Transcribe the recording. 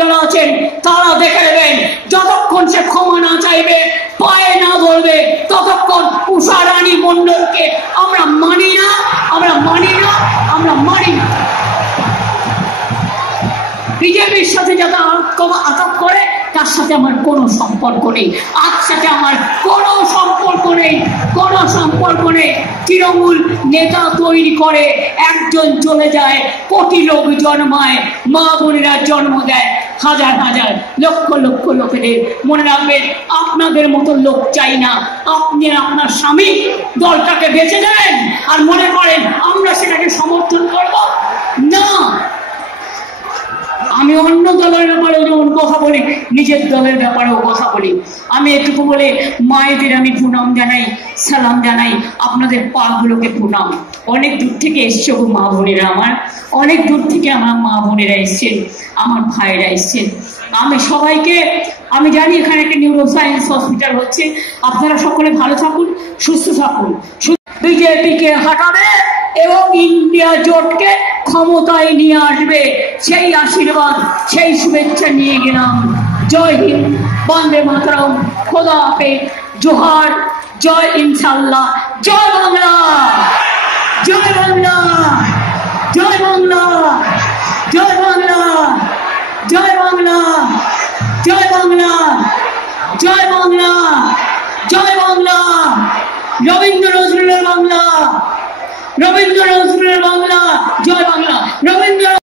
যারা আছেন তারা দেখে নেবেন, যতক্ষণ সে ক্ষমা না চাইবে, পায়ে না ধরবে, ততক্ষণ উষা রানী মণ্ডলকে আমরা মানি না, আমরা মানি না, আমরা মানি না। বিজেপির সাথে যারা আঘাত করে তার সাথে আমার কোনো সম্পর্ক নেই, আজ সাথে আমার কোনো সম্পর্ক নেই, কোনো সম্পর্ক নেই। তৃণমূল নেতা তৈরি করে, একজন চলে যায়, কোটি লোক জন্মায়, মা বোনেরা জন্ম দেয় হাজার হাজার লক্ষ লক্ষ লোকেদের। মনে রাখবেন, আপনাদের মতো লোক চাই না। আপনি আপনার স্বামী দলটাকে বেঁচে দেন আর মনে করেন আমরা সেটাকে সমর্থন করব না। আমি অন্য দলের ব্যাপারেও যেমন কথা বলি, নিজের দলের ব্যাপারেও কথা বলি। আমি এটুকু বলে মায়েদের আমি প্রণাম জানাই, সালাম জানাই, আপনাদের পাগুলোকে প্রণাম। অনেক দূর থেকে এসছে গো মা বোনেরা আমার, অনেক দূর থেকে আমার মা বোনেরা এসছেন, আমার ভাইয়েরা এসছেন। আমি সবাইকে, আমি জানি এখানে একটা নিউরো সায়েন্স হসপিটাল হচ্ছে, আপনারা সকলে ভালো থাকুন, সুস্থ থাকুন। বিজেপিকে হাঁটাবে এবং ইন্ডিয়া জোটকে ক্ষমতায় নিয়ে আসবে, সেই আশীর্বাদ, সেই শুভেচ্ছা নিয়ে গেলাম। জয় হিন্দ, বন্দে মাতরম, খোদা হাফেজ, জোহার, জয় ইনশাল্লাহ, জয় বাংলা, জয় বাংলা, জয় বাংলা, জয় বাংলা, জয় বাংলা, জয় বাংলা, জয় বাংলা, জয় বাংলা। রবীন্দ্র নজরুলের বাংলা, রবীন্দ্র নজরুলের বাংলা, জয় বাংলা। রবীন্দ্র